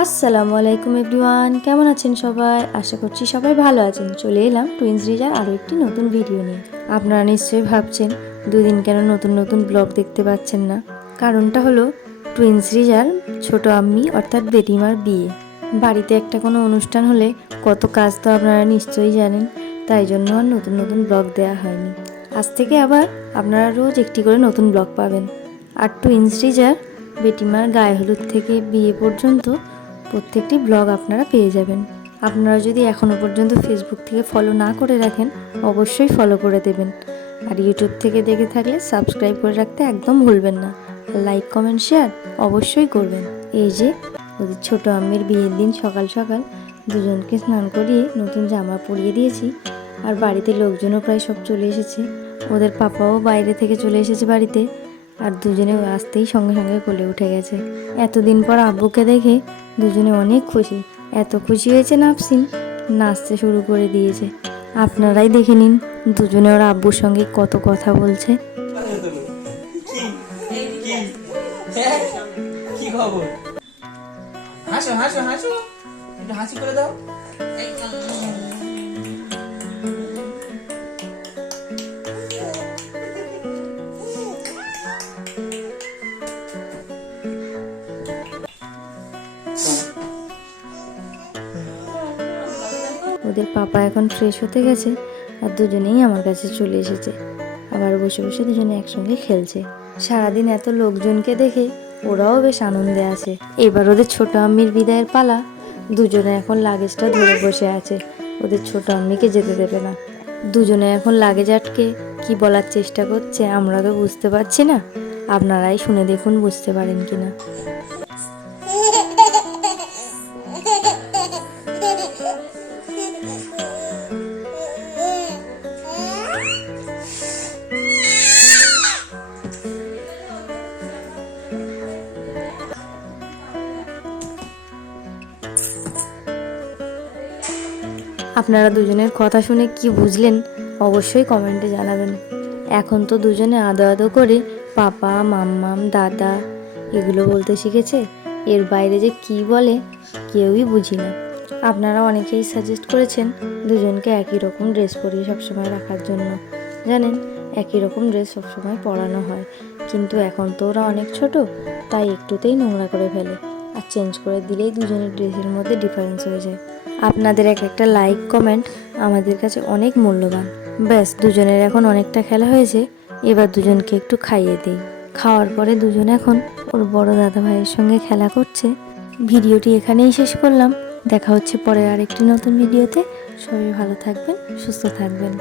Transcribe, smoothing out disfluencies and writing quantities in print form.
আসসালামু আলাইকুম এভরিওয়ান, কেমন আছেন সবাই? আশা করছি সবাই ভালো আছেন। চলে এলাম টুইন্স রিজার আরও একটি নতুন ভিডিও নিয়ে। আপনারা নিশ্চয়ই ভাবছেন দুদিন কেন নতুন নতুন ব্লগ দেখতে পাচ্ছেন না। কারণটা হলো টুইন্স রিজার ছোট আম্মি অর্থাৎ বেটিমার বিয়ে। বাড়িতে একটা কোনো অনুষ্ঠান হলে কত কাজ তো আপনারা নিশ্চয়ই জানেন, তাই জন্য আর নতুন নতুন ব্লগ দেওয়া হয়নি। আজ থেকে আবার আপনারা রোজ একটি করে নতুন ব্লগ পাবেন। আর টুইন্স রিজার বেটিমার গায়ে হলুদ থেকে বিয়ে পর্যন্ত প্রত্যেকটি ব্লগ আপনারা পেয়ে যাবেন। আপনারা যদি এখনও পর্যন্ত ফেসবুক থেকে ফলো না করে রাখেন, অবশ্যই ফলো করে দেবেন। আর ইউটিউব থেকে দেখে থাকলে সাবস্ক্রাইব করে রাখতে একদম ভুলবেন না। লাইক কমেন্ট শেয়ার অবশ্যই করবেন। এই যে ওদের ছোটো আম্মির বিয়ের দিন সকাল সকাল দুজনকে স্নান করিয়ে নতুন জামা পরিয়ে দিয়েছি। আর বাড়িতে লোকজনও প্রায় সব চলে এসেছে। ওদের পাপাও বাইরে থেকে চলে এসেছে বাড়িতে। আর দুজনে আসতেই সঙ্গে সঙ্গে কোলে উঠে গেছে। এতদিন পর আব্বুকে দেখে দুজনে অনেক খুশি। এত খুশি হয়েছে নাফসিন নাচতে শুরু করে দিয়েছে। আপনারাই দেখে নিন দুজনে ওর আব্বুর সঙ্গে কত কথা বলছে। কি খবর? হাসো হাসো হাসো, একটু হাসি করে দাও। ওদের পাপা এখন ফ্রেশ হতে গেছে আর দুজনেই আমার কাছে চলে এসেছে। আবার বসে বসে দুজনে একসঙ্গে খেলছে। সারাদিন এত লোকজনকে দেখে ওরাও বেশ আনন্দে আছে। এবার ওদের ছোট আম্মির বিদায়ের পালা। দুজনে এখন লাগেজটা ধরে বসে আছে, ওদের ছোট আম্মিকে যেতে দেবে না। দুজনে এখন লাগেজ আটকে কি বলার চেষ্টা করছে আমরা তো বুঝতে পারছি না। আপনারাই শুনে দেখুন বুঝতে পারেন কিনা। আপনারা দুজনের কথা শুনে কি বুঝলেন অবশ্যই কমেন্টে জানাবেন। এখন তো দুজনে আদো আদো করে পাপা মাম্মাম দাদা এগুলো বলতে শিখেছে। এর বাইরে যে কি বলে কেউই বুঝি না। আপনারা অনেকেই সাজেস্ট করেছেন দুজনকে একই রকম ড্রেস পরিয়ে সবসময় রাখার জন্য। জানেন একই রকম ড্রেস সবসময় পরানো হয়, কিন্তু এখন তো ওরা অনেক ছোট, তাই একটুতেই নোংরা করে ফেলে। আর চেঞ্জ করে দিলেই দুজনের ড্রেসের মধ্যে ডিফারেন্স হয়ে যায়। আপনাদের একটা লাইক কমেন্ট আমাদের কাছে অনেক মূল্যবান। ব্যাস দুজনের এখন অনেকটা খেলা হয়েছে, এবার দুজনকে একটু খাইয়ে দিই। খাওয়ার পরে দুজন এখন ওর বড় দাদা ভাইয়ের সঙ্গে খেলা করছে। ভিডিওটি এখানেই শেষ করলাম। দেখা হচ্ছে পরে আরেকটি নতুন ভিডিওতে। সবাই ভালো থাকবেন, সুস্থ থাকবেন।